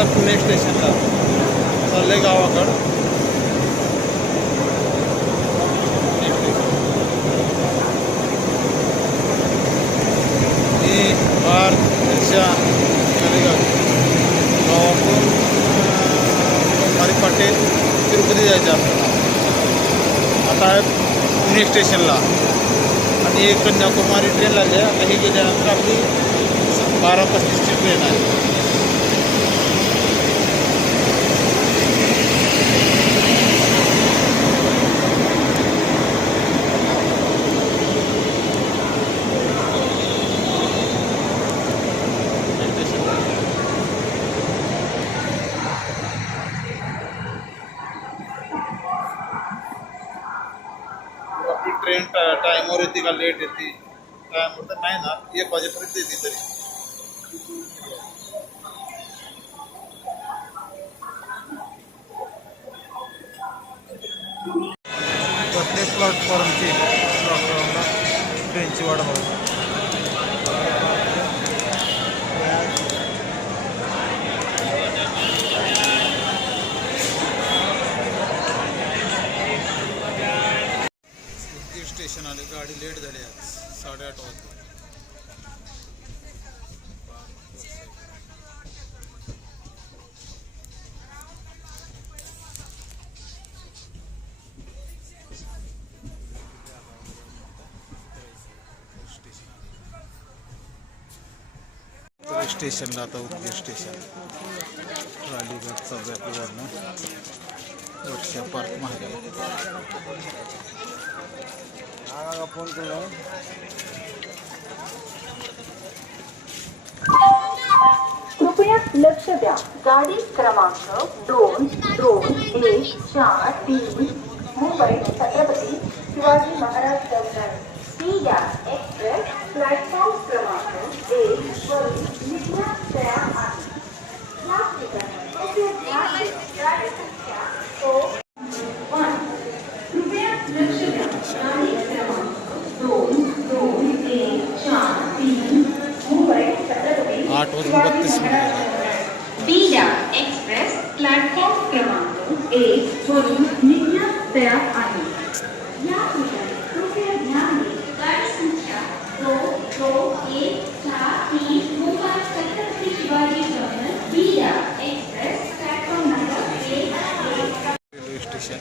आता पुणे स्टेशनला चालले गावाकडं. ही भारत रिक्षा गावातून हरिपाटे तिरुपती जायचं आपल्याला. आता आहे पुणे स्टेशनला आणि एक कन्याकुमारी ट्रेन लागली आहे. आता ही गेल्यानंतर आपली 12:35ची ट्रेन आहे. आपली ट्रेन टाईमवर येते का लेट येते टाईमवर तर नाही ना, 1 वाजेपर्यंत येते तरी. प्रत्येक प्लॅटफॉर्मची ट्रेनची वाट बघा. स्टेशन आले, गाडी लेट झाली आज 8:30 वाजता. स्टेशनला आता उदगीर स्टेशन रालीगड चौघ्यातवरनं वर्षा पार्क महागे फोन करू. कृपया लक्ष द्या. गाडी क्रमांक 2214 मुंबई छत्रपती शिवाजी महाराज टर्मिनस पिया एक्सप्रेस प्लॅटफॉर्म क्रमांक 1 वरून निघण्यास तयार आहे. या ठिकाणी कृपया गाडी संख्या 1. कृपया लक्ष द्या. गाडी क्रमांक 2214 मुंबई छत्रपती 8:32 पिया एक्सप्रेस प्लॅटफॉर्म क्रमांक 1 वरून निघण्यास तयार आहे. या ठिकाणी कृपया ध्यान द्या. गाडी संख्या 2214 मुंबई छत्रपती शिवाजी टर्मिनस पिया express platform number 1 railway station.